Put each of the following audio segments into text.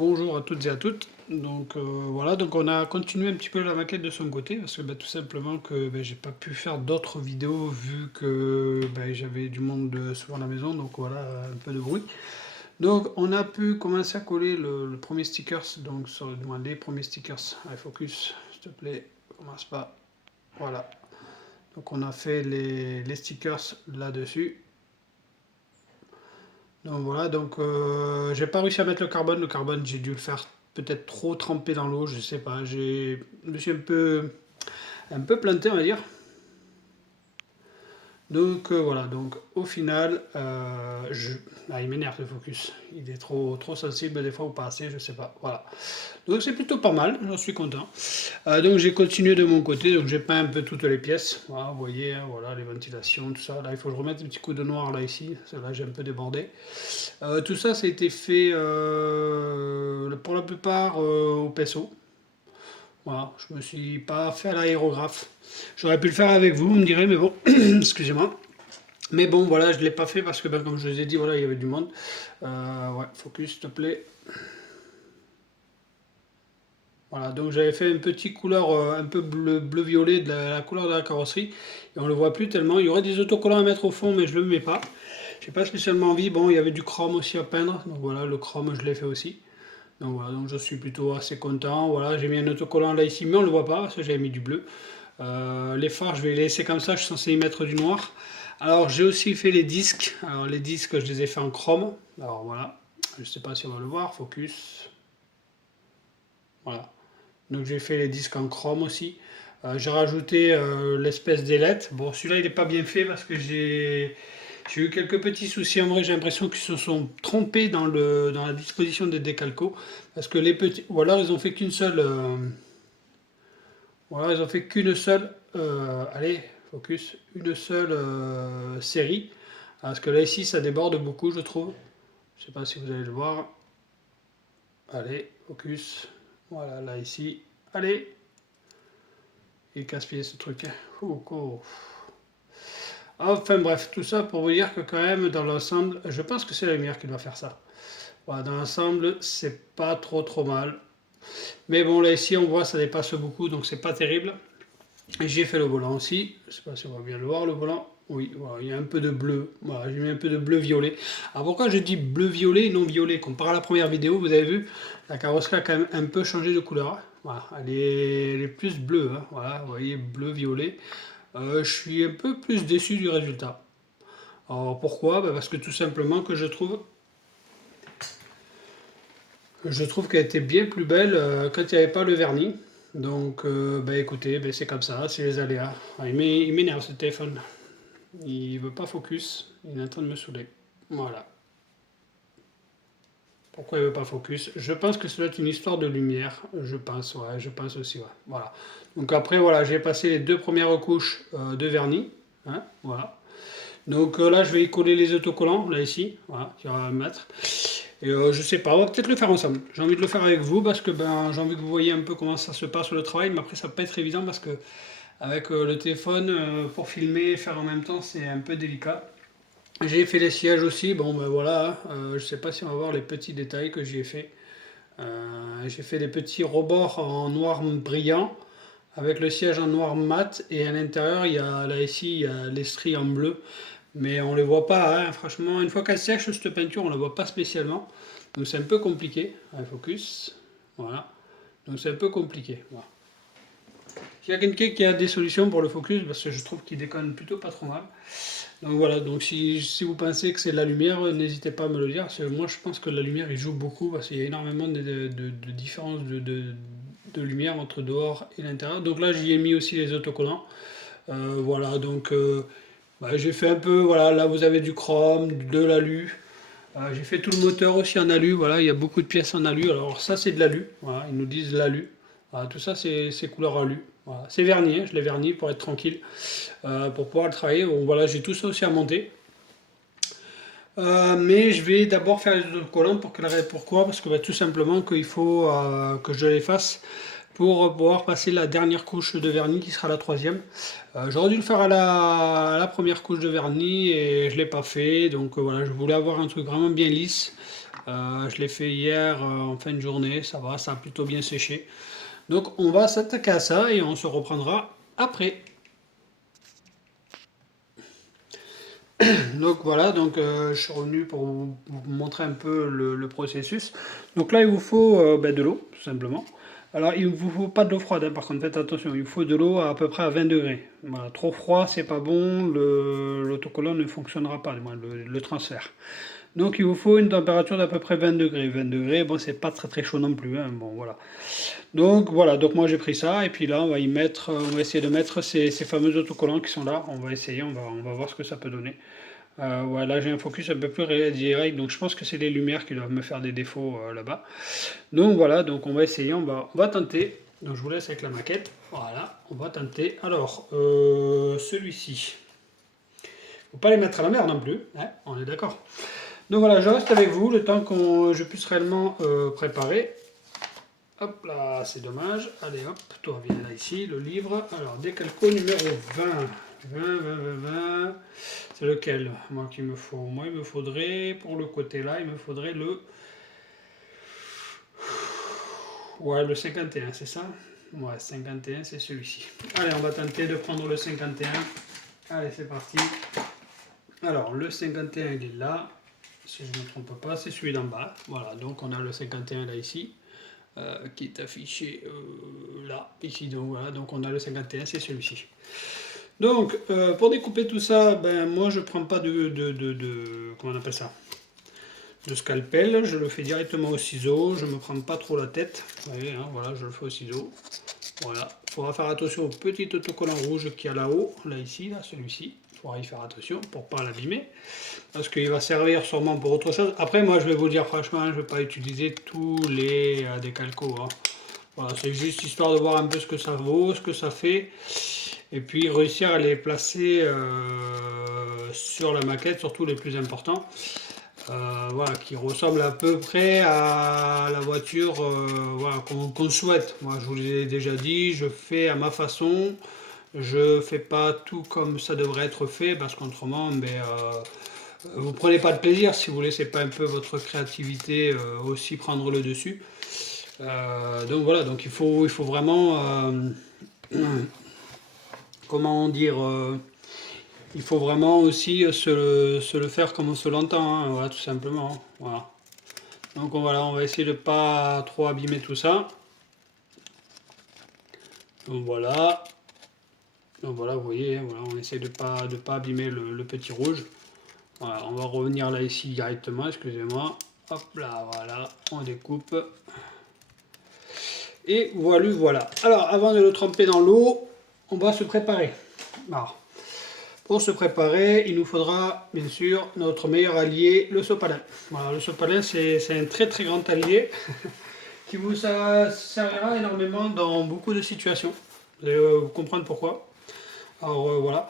Bonjour à toutes et à toutes. Donc voilà, donc on a continué un petit peu la maquette de son côté parce que tout simplement que j'ai pas pu faire d'autres vidéos vu que j'avais du monde souvent à la maison, donc voilà un peu de bruit. Donc on a pu commencer à coller le premier stickers, donc sur le les premiers stickers. Allez, focus, s'il te plaît, commence pas. Voilà. Donc on a fait les stickers là-dessus. Donc voilà, donc j'ai pas réussi à mettre le carbone. Le carbone, j'ai dû le faire peut-être trop trempé dans l'eau, je sais pas. Je me suis un peu planté, on va dire. Donc voilà, donc au final, il m'énerve le focus. Il est trop sensible des fois ou pas assez, je sais pas. Voilà. Donc c'est plutôt pas mal, j'en suis content. Donc j'ai continué de mon côté, donc j'ai peint un peu toutes les pièces. Voilà, vous voyez, hein, voilà, les ventilations, tout ça. Là, il faut que je remette un petit coup de noir là ici. Là, j'ai un peu débordé. Tout ça, ça a été fait pour la plupart au pinceau. Voilà, je me suis pas fait à l'aérographe. J'aurais pu le faire avec vous, vous me direz, mais bon, excusez-moi. Mais bon, voilà, je ne l'ai pas fait parce que, comme je vous ai dit, voilà, il y avait du monde. Ouais, focus, s'il te plaît. Voilà, donc j'avais fait une petite couleur un peu bleu-violet de la couleur de la carrosserie. Et on ne le voit plus tellement. Il y aurait des autocollants à mettre au fond, mais je ne le mets pas. J'ai pas spécialement envie. Bon, il y avait du chrome aussi à peindre. Donc voilà, le chrome, je l'ai fait aussi. Donc voilà, donc je suis plutôt assez content. Voilà, j'ai mis un autocollant là ici, mais on ne le voit pas parce que j'avais mis du bleu. Les phares, je vais les laisser comme ça, je suis censé y mettre du noir. Alors j'ai aussi fait les disques. Alors les disques, je les ai fait en chrome. Alors voilà, je ne sais pas si on va le voir, focus. Voilà. Donc j'ai fait les disques en chrome aussi. J'ai rajouté l'espèce d'ailette. Bon, celui-là il n'est pas bien fait parce que j'ai eu quelques petits soucis. En vrai, j'ai l'impression qu'ils se sont trompés dans la disposition des décalcos. Parce que les petits. Ou alors ils ont fait qu'une seule. Voilà, ils ont fait qu'une seule. Allez, focus. Une seule série. Parce que là ici ça déborde beaucoup, je trouve. Je sais pas si vous allez le voir. Allez, focus. Voilà, là ici. Allez. Il casse-pied ce truc. Enfin bref, tout ça pour vous dire que quand même dans l'ensemble, je pense que c'est la lumière qui doit faire ça. Voilà, dans l'ensemble, c'est pas trop mal. Mais bon, là ici, on voit ça dépasse beaucoup, donc c'est pas terrible. Et j'ai fait le volant aussi. Je sais pas si on va bien le voir, le volant. Oui, voilà, il y a un peu de bleu. Voilà, j'ai mis un peu de bleu-violet. Alors pourquoi je dis bleu-violet et non violet? Comparé à la première vidéo, vous avez vu, la carrosserie a quand même un peu changé de couleur. Voilà, elle est plus bleue. Hein. Voilà, vous voyez, bleu-violet. Je suis un peu plus déçu du résultat. Alors pourquoi? Parce que tout simplement que je trouve qu'elle était bien plus belle quand il n'y avait pas le vernis. Donc écoutez, c'est comme ça, c'est les aléas. Ah, il m'énerve ce téléphone. Il veut pas focus, il est en train de me saouler. Voilà. Pourquoi il veut pas focus? Je pense que cela est une histoire de lumière. Je pense, ouais, je pense aussi, ouais. Voilà. Donc après, voilà, j'ai passé les deux premières couches de vernis. Hein, voilà. Donc là, je vais y coller les autocollants, là ici, voilà, qu'il y aura à mettre. Et je sais pas, on va peut-être le faire ensemble. J'ai envie de le faire avec vous parce que j'ai envie que vous voyez un peu comment ça se passe sur le travail, mais après ça va pas être évident parce que avec le téléphone pour filmer et faire en même temps, c'est un peu délicat. J'ai fait les sièges aussi, bon ben voilà, je sais pas si on va voir les petits détails que j'ai fait. J'ai fait des petits rebords en noir brillant avec le siège en noir mat et à l'intérieur il y a là ici il y a les stries en bleu. Mais on ne les voit pas, hein. Franchement, une fois qu'elle sèche, cette peinture, on ne la voit pas spécialement. Donc c'est un peu compliqué. Allez, focus. Voilà. Donc c'est un peu compliqué. Voilà. Il y a quelqu'un qui a des solutions pour le focus, parce que je trouve qu'il déconne plutôt pas trop mal. Donc voilà, donc si vous pensez que c'est de la lumière, n'hésitez pas à me le dire. Parce que moi je pense que la lumière il joue beaucoup, parce qu'il y a énormément de différences de lumière entre dehors et l'intérieur. Donc là j'y ai mis aussi les autocollants. Voilà, donc j'ai fait un peu, voilà, là vous avez du chrome, de l'alu. J'ai fait tout le moteur aussi en alu, voilà, il y a beaucoup de pièces en alu. Alors ça c'est de l'alu, voilà, ils nous disent l'alu. Voilà, tout ça c'est couleur alu. Voilà. C'est verni, hein, je l'ai verni pour être tranquille, pour pouvoir le travailler. Bon, voilà, j'ai tout ça aussi à monter. Mais je vais d'abord faire les autocollants pourquoi? Parce que tout simplement qu'il faut que je les fasse pour pouvoir passer la dernière couche de vernis qui sera la troisième. J'aurais dû le faire à la première couche de vernis et je ne l'ai pas fait. Donc voilà, je voulais avoir un truc vraiment bien lisse. Je l'ai fait hier en fin de journée, ça va, ça a plutôt bien séché. Donc on va s'attaquer à ça et on se reprendra après. Donc voilà, donc je suis revenu pour vous montrer un peu le processus. Donc là, il vous faut de l'eau, tout simplement. Alors, il ne vous faut pas de l'eau froide, hein, par contre, faites attention, il vous faut de l'eau à peu près à 20 degrés. Voilà, trop froid, c'est pas bon, l'autocollant ne fonctionnera pas, du moins, le transfert. Donc, il vous faut une température d'à peu près 20 degrés. 20 degrés, bon, c'est pas très très chaud non plus, hein, bon, voilà. Donc, voilà, donc moi j'ai pris ça, et puis là, on va y mettre, on va essayer de mettre ces fameux autocollants qui sont là. On va essayer, on va voir ce que ça peut donner. Ouais, là j'ai un focus un peu plus direct, donc je pense que c'est les lumières qui doivent me faire des défauts là-bas. Donc voilà, donc on va essayer, on va tenter. Donc je vous laisse avec la maquette. Voilà, on va tenter. Alors, celui-ci. Faut pas les mettre à la mer non plus, hein, on est d'accord. Donc voilà, je reste avec vous le temps que je puisse réellement préparer. Hop là, c'est dommage. Allez hop, toi viens là ici, le livre. Alors, décalco numéro 20. 20. C'est lequel, moi, qu'il me faut? Moi, il me faudrait, pour le côté là, il me faudrait le... Ouais, le 51, c'est ça? Ouais, 51, c'est celui-ci. Allez, on va tenter de prendre le 51. Allez, c'est parti. Alors, le 51, il est là. Si je ne me trompe pas, c'est celui d'en bas. Voilà, donc on a le 51 là, ici. Qui est affiché là, ici. Donc voilà, donc on a le 51, c'est celui-ci. Donc, pour découper tout ça, ben moi je prends pas comment on appelle ça, de scalpel, je le fais directement au ciseau, je me prends pas trop la tête. Vous voyez, hein, voilà, je le fais au ciseau. Voilà, il faudra faire attention au petit autocollant rouge qu'il y a là-haut, là ici, là, celui-ci. Il faudra y faire attention pour pas l'abîmer, parce qu'il va servir sûrement pour autre chose. Après, moi je vais vous dire franchement, je ne vais pas utiliser tous les décalcos. Hein. Voilà, c'est juste histoire de voir un peu ce que ça vaut, ce que ça fait. Et puis réussir à les placer sur la maquette, surtout les plus importants, voilà, qui ressemblent à peu près à la voiture voilà, qu'on souhaite. Moi je vous l'ai déjà dit, je fais à ma façon, je fais pas tout comme ça devrait être fait, parce qu'autrement vous prenez pas de plaisir si vous laissez pas un peu votre créativité aussi prendre le dessus. Donc voilà, donc il faut vraiment comment dire, il faut vraiment aussi se le faire comme on se l'entend, hein, voilà, tout simplement. Hein, voilà. Donc voilà, on va essayer de pas trop abîmer tout ça. Donc voilà. Donc voilà, vous voyez, hein, voilà, on essaie de pas abîmer le petit rouge. Voilà, on va revenir là ici directement, excusez-moi. Hop là, voilà, on découpe. Et voilà. Alors, avant de le tremper dans l'eau, on va se préparer. Alors, pour se préparer, il nous faudra bien sûr notre meilleur allié, le sopalin. Voilà, le sopalin, c'est un très très grand allié qui vous servira énormément dans beaucoup de situations. Vous allez comprendre pourquoi. Alors voilà.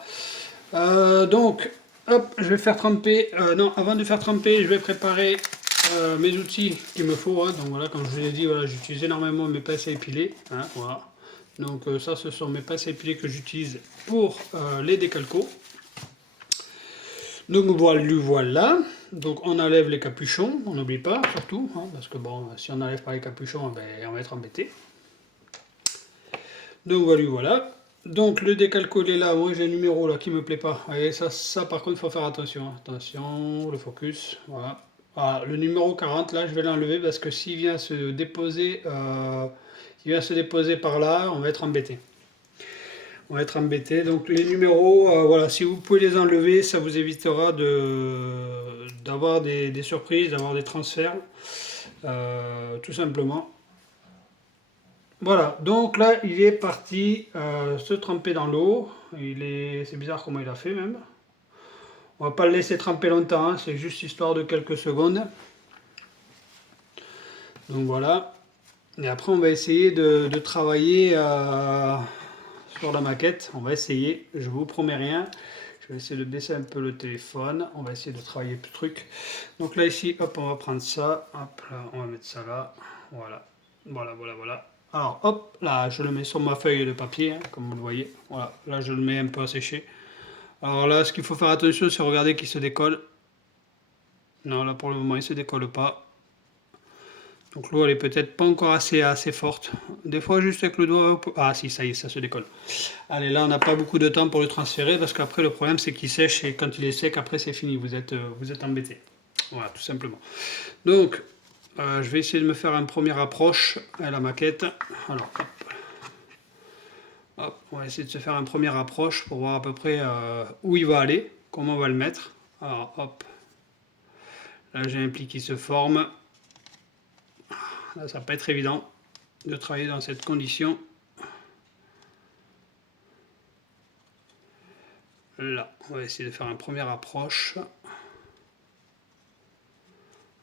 Donc, hop, je vais faire tremper. Non, avant de faire tremper, je vais préparer mes outils qu'il me faut. Hein. Donc voilà, comme je vous l'ai dit, voilà, j'utilise énormément mes pinces à épiler. Hein, voilà. Donc ça, ce sont mes pinces à épiler que j'utilise pour les décalcos. Donc voilà, donc on enlève les capuchons, on n'oublie pas surtout, hein, parce que bon, si on n'enlève pas les capuchons, ben, on va être embêté. Donc voilà. Donc le décalco il est là, moi j'ai un numéro là qui me plaît pas. Vous voyez, ça par contre il faut faire attention. Hein. Attention, le focus, voilà. Voilà, le numéro 40 là je vais l'enlever parce que s'il vient se déposer, par là, on va être embêté. On va être embêté. Donc les numéros, voilà, si vous pouvez les enlever, ça vous évitera d'avoir des surprises, d'avoir des transferts, tout simplement. Voilà, donc là il est parti se tremper dans l'eau. C'est bizarre comment il a fait même. On va pas le laisser tremper longtemps, hein, c'est juste histoire de quelques secondes. Donc voilà. Et après on va essayer de travailler sur la maquette. On va essayer, je vous promets rien. Je vais essayer de baisser un peu le téléphone. On va essayer de travailler le truc. Donc là ici, hop, on va prendre ça. Hop là, on va mettre ça là. Voilà. Voilà. Alors hop, là je le mets sur ma feuille de papier, hein, comme vous le voyez. Voilà, là je le mets un peu à sécher. Alors là, ce qu'il faut faire attention, c'est regarder qu'il se décolle. Non, là pour le moment il se décolle pas. Donc l'eau elle est peut-être pas encore assez forte. Des fois juste avec le doigt, hop, ah si ça y est, ça se décolle. Allez, là on n'a pas beaucoup de temps pour le transférer parce qu'après le problème c'est qu'il sèche et quand il est sec après c'est fini, vous êtes embêté. Voilà, tout simplement. Donc je vais essayer de me faire une première approche à la maquette. Alors hop. Hop, on va essayer de se faire une première approche pour voir à peu près où il va aller, comment on va le mettre. Alors hop, là j'ai un pli qui se forme. Là ça va pas être évident de travailler dans cette condition. Là, on va essayer de faire une première approche.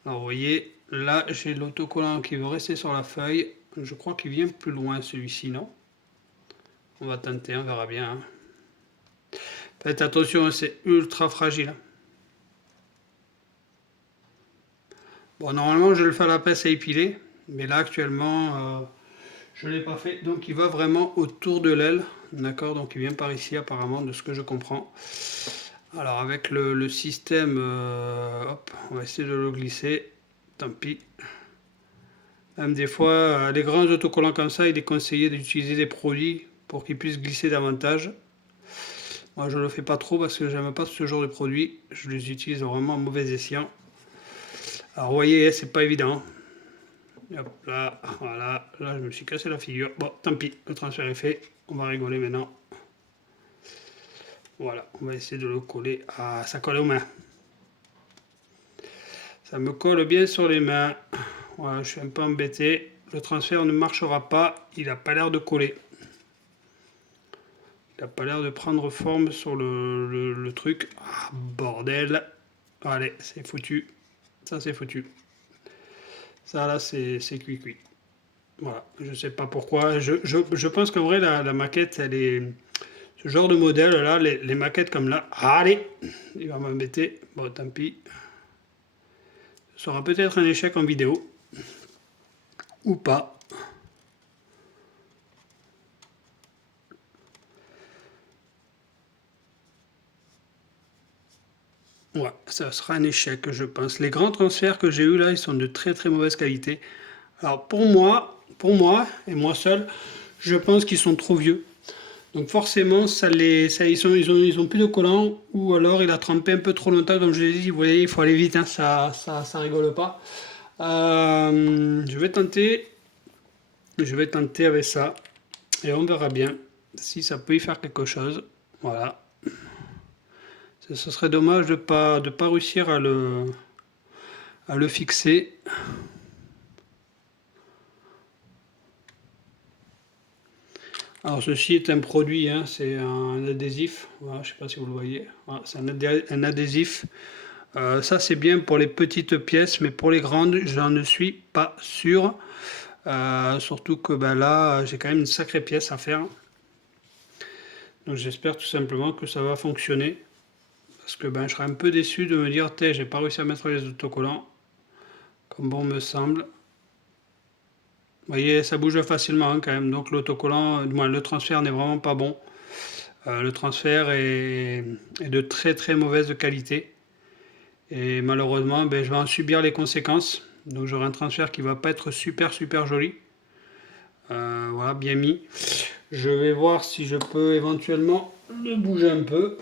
Alors vous voyez, là j'ai l'autocollant qui veut rester sur la feuille. Je crois qu'il vient plus loin celui-ci, non? On va tenter, on verra bien. Hein. Faites attention, c'est ultra fragile. Bon, normalement je le fais à la pince à épiler, mais là actuellement je ne l'ai pas fait. Donc il va vraiment autour de l'aile, d'accord? Donc il vient par ici apparemment, de ce que je comprends. Alors avec le système, hop, on va essayer de le glisser. Tant pis. Même des fois, les grands autocollants comme ça, il est conseillé d'utiliser des produits pour qu'ils puissent glisser davantage. Moi je ne le fais pas trop parce que j'aime pas ce genre de produits. Je les utilise vraiment à mauvais escient. Alors vous voyez, c'est pas évident. Hop là, voilà, là je me suis cassé la figure. Bon, tant pis, le transfert est fait. On va rigoler maintenant. Voilà, on va essayer de le coller. Ah, ça colle aux mains. Ça me colle bien sur les mains. Voilà, je suis un peu embêté. Le transfert ne marchera pas. Il n'a pas l'air de coller. Il n'a pas l'air de prendre forme sur le truc. Ah, bordel. Allez, c'est foutu. Ça, c'est foutu. Ça, là, c'est cuit. Voilà, je sais pas pourquoi. Je pense qu'en vrai, la maquette, elle est... Ce genre de modèle, là, les maquettes comme là... Allez, il va m'embêter. Bon, tant pis. Ce sera peut-être un échec en vidéo. Ou pas. Ouais, ça sera un échec, je pense. Les grands transferts que j'ai eu là, ils sont de très très mauvaise qualité. Alors pour moi, et moi seul, je pense qu'ils sont trop vieux. Donc forcément, ils ont plus de collant, ou alors il a trempé un peu trop longtemps, comme je l'ai dit, vous voyez, il faut aller vite, hein, ça rigole pas. Je vais tenter avec ça, et on verra bien si ça peut y faire quelque chose. Voilà. Ce serait dommage de pas réussir à le fixer. Alors ceci est un produit, hein, c'est un adhésif, voilà, je ne sais pas si vous le voyez, voilà, c'est un adhésif. Ça c'est bien pour les petites pièces, mais pour les grandes, j'en ne suis pas sûr. Surtout que ben, là, j'ai quand même une sacrée pièce à faire. Donc j'espère tout simplement que ça va fonctionner. Parce que ben, je serais un peu déçu de me dire, j'ai pas réussi à mettre les autocollants, comme bon me semble. Vous voyez, ça bouge facilement hein, quand même, donc l'autocollant, le transfert n'est vraiment pas bon. Le transfert est de très très mauvaise qualité. Et malheureusement, ben, je vais en subir les conséquences. Donc j'aurai un transfert qui va pas être super joli. Voilà, bien mis. Je vais voir si je peux éventuellement le bouger un peu.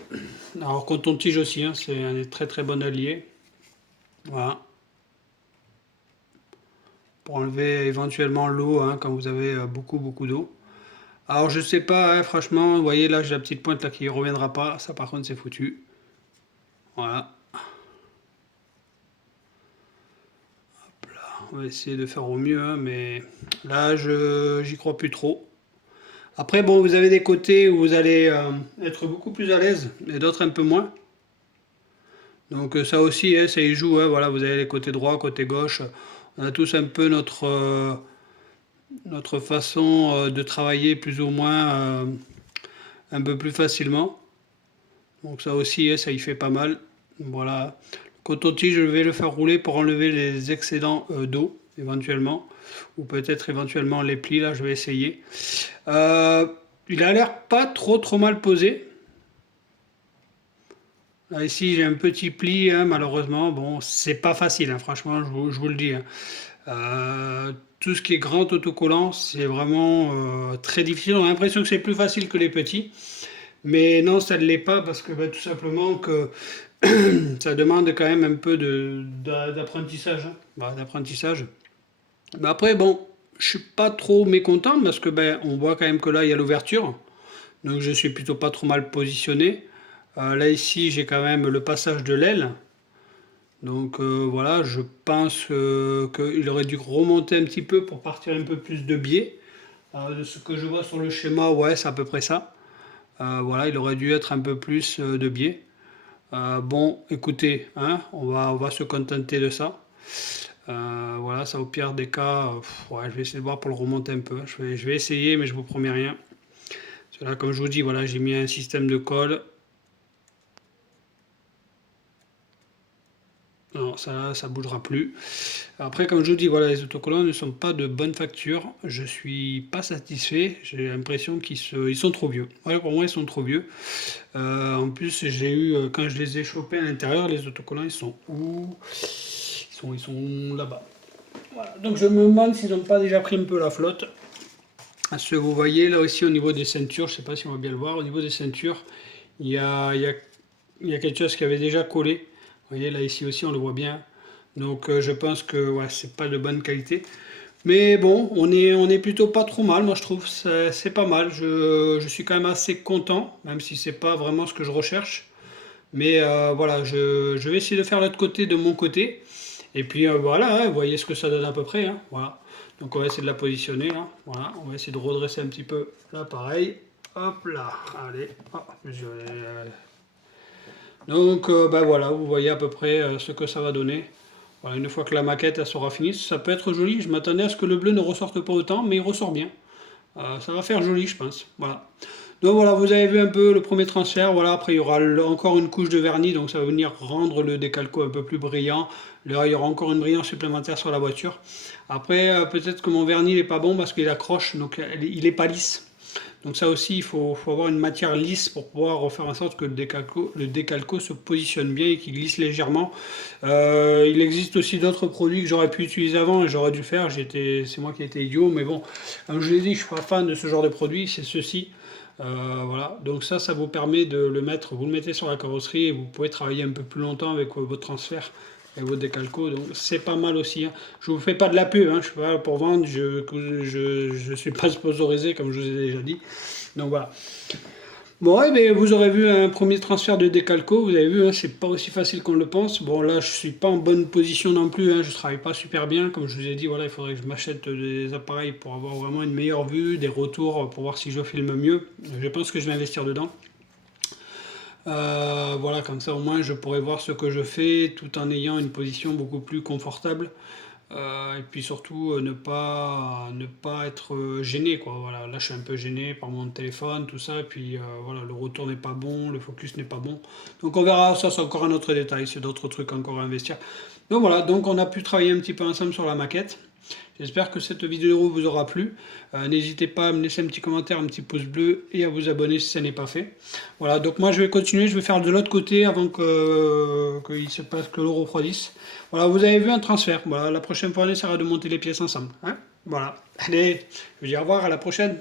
Alors coton-tige aussi, hein, c'est un très très bon allié. Voilà. Pour enlever éventuellement l'eau hein, quand vous avez beaucoup d'eau. Alors je sais pas, hein, franchement, vous voyez là j'ai la petite pointe là qui ne reviendra pas. Ça par contre c'est foutu. Voilà. On va essayer de faire au mieux, hein, mais là, j'y crois plus trop. Après, bon, vous avez des côtés où vous allez être beaucoup plus à l'aise et d'autres un peu moins. Donc ça aussi, hein, ça y joue. Hein, voilà, vous avez les côtés droit, côté gauche. On a tous un peu notre façon de travailler plus ou moins un peu plus facilement. Donc ça aussi, hein, ça y fait pas mal. Voilà. Le coton-tige, je vais le faire rouler pour enlever les excédents d'eau, éventuellement. Ou peut-être éventuellement les plis, là, je vais essayer. Il a l'air pas trop mal posé. Là, ici, j'ai un petit pli, hein, malheureusement. Bon, c'est pas facile, hein, franchement, je vous le dis, hein. Tout ce qui est grand autocollant, c'est vraiment très difficile. On a l'impression que c'est plus facile que les petits. Mais non, ça ne l'est pas parce que bah, tout simplement que ça demande quand même un peu d'apprentissage, hein. Voilà, d'apprentissage. Mais après, bon, je suis pas trop mécontent parce que ben, on voit quand même que là, il y a l'ouverture. Donc je suis plutôt pas trop mal positionné. Là ici, j'ai quand même le passage de l'aile. Donc voilà, je pense qu'il aurait dû remonter un petit peu pour partir un peu plus de biais. De ce que je vois sur le schéma, ouais, c'est à peu près ça. Voilà, il aurait dû être un peu plus de biais. Bon, écoutez, hein, on va se contenter de ça. Voilà, ça au pire des cas, ouais, je vais essayer de voir pour le remonter un peu. Je vais essayer, mais je vous promets rien. Parce que là, comme je vous dis, voilà, j'ai mis un système de colle. Non, ça bougera plus. Après, comme je vous dis, voilà, les autocollants ne sont pas de bonne facture. Je suis pas satisfait. J'ai l'impression ils sont trop vieux. Ouais, pour moi, ils sont trop vieux. En plus, j'ai eu, quand je les ai chopés à l'intérieur, les autocollants, ils sont où? Ils sont là-bas. Voilà. Donc, je me demande s'ils n'ont pas déjà pris un peu la flotte. Ce que vous voyez là aussi au niveau des ceintures, je ne sais pas si on va bien le voir, au niveau des ceintures, il y a, il y a, il y a quelque chose qui avait déjà collé. Vous voyez là ici aussi on le voit bien. Donc je pense que ouais, c'est pas de bonne qualité. Mais bon, on est plutôt pas trop mal, moi je trouve, c'est pas mal. Je suis quand même assez content, même si c'est pas vraiment ce que je recherche. Mais voilà, je vais essayer de faire l'autre côté de mon côté. Et puis voilà, hein, vous voyez ce que ça donne à peu près, hein, voilà. Donc on va essayer de la positionner là. Voilà, on va essayer de redresser un petit peu là, pareil. Hop là, allez. Hop, donc ben voilà, vous voyez à peu près ce que ça va donner. Voilà, une fois que la maquette elle sera finie, ça peut être joli. Je m'attendais à ce que le bleu ne ressorte pas autant, mais il ressort bien. Ça va faire joli, je pense. Voilà. Donc voilà, vous avez vu un peu le premier transfert. Voilà, après il y aura encore une couche de vernis, donc ça va venir rendre le décalco un peu plus brillant. Là, il y aura encore une brillance supplémentaire sur la voiture. Après, peut-être que mon vernis n'est pas bon parce qu'il accroche, donc il est pas lisse. Donc ça aussi, faut avoir une matière lisse pour pouvoir faire en sorte que le décalco se positionne bien et qu'il glisse légèrement. Il existe aussi d'autres produits que j'aurais pu utiliser avant et j'aurais dû faire. C'est moi qui ai été idiot, mais bon, comme je l'ai dit, je suis pas fan de ce genre de produit. C'est ceci. Voilà, donc ça vous permet de le mettre, vous le mettez sur la carrosserie et vous pouvez travailler un peu plus longtemps avec votre transfert et votre décalco, donc c'est pas mal aussi, hein. Je vous fais pas de la pub, hein, je suis pas là pour vendre, je suis pas sponsorisé comme je vous ai déjà dit, donc voilà. Bon, ouais, mais vous aurez vu un premier transfert de décalco, vous avez vu, hein, c'est pas aussi facile qu'on le pense. Bon, là, je suis pas en bonne position non plus, hein, je travaille pas super bien. Comme je vous ai dit, voilà, il faudrait que je m'achète des appareils pour avoir vraiment une meilleure vue, des retours pour voir si je filme mieux. Je pense que je vais investir dedans. Voilà, comme ça au moins je pourrai voir ce que je fais tout en ayant une position beaucoup plus confortable. Et puis surtout ne pas être gêné quoi. Voilà, là je suis un peu gêné par mon téléphone, tout ça, et puis voilà, le retour n'est pas bon, le focus n'est pas bon. Donc on verra, ça c'est encore un autre détail, c'est d'autres trucs encore à investir. Donc voilà, donc on a pu travailler un petit peu ensemble sur la maquette. J'espère que cette vidéo vous aura plu. N'hésitez pas à me laisser un petit commentaire, un petit pouce bleu et à vous abonner si ce n'est pas fait. Voilà, donc moi je vais continuer, je vais faire de l'autre côté avant qu'il se passe que l'eau refroidisse. Voilà, vous avez vu un transfert. Voilà, la prochaine fois on essaiera de monter les pièces ensemble, hein. Voilà, allez, je vous dis au revoir, à la prochaine.